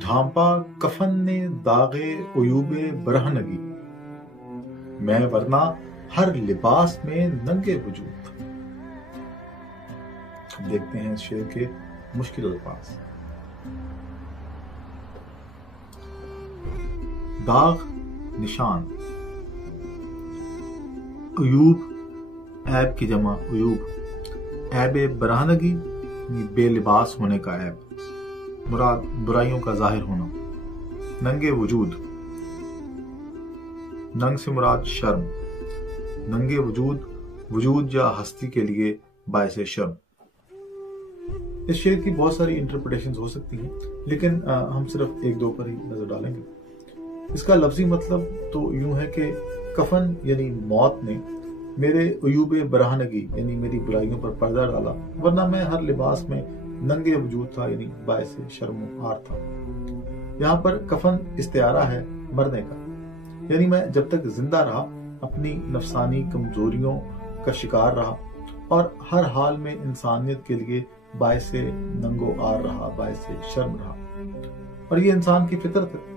ڈھانپا کفن نے داغے عیوب برہنگی، میں ورنہ ہر لباس میں ننگے وجود تھا۔ دیکھتے ہیں اس شعر کے مشکل الفاظ۔ داغ، نشان، عیوب، عیب کی جمع عیوب، عیب برہنگی یعنی بے لباس ہونے کا عیب، مراد برائیوں کا ظاہر ہونا۔ ننگے وجود، ننگ سے مراد شرم، ننگے وجود، وجود یا ہستی کے لیے باعث شرم۔ اس شعر کی بہت ساری انٹرپریٹیشنز ہو سکتی ہیں، لیکن ہم صرف ایک دو پر ہی نظر ڈالیں گے۔ اس کا لفظی مطلب تو یوں ہے کہ کفن یعنی موت نے میرے عیوب برہنگی یعنی میری برائیوں پر پردہ ڈالا، ورنہ میں ہر لباس میں ننگے وجود تھا یعنی باعث شرم و عار تھا۔ یہاں پر کفن استعارہ ہے مرنے کا، یعنی میں جب تک زندہ رہا اپنی نفسانی کمزوریوں کا شکار رہا اور ہر حال میں انسانیت کے لیے باعث ننگ و عار رہا، باعث شرم رہا۔ اور یہ انسان کی فطرت ہے۔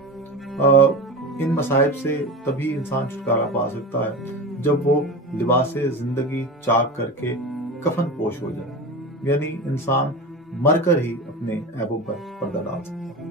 ان مصائب سے تبھی انسان چھٹکارا پا سکتا ہے جب وہ لباس زندگی چاک کر کے کفن پوش ہو جائے، یعنی انسان مر کر ہی اپنے عیبوں پر پردہ ڈال سکتا ہے۔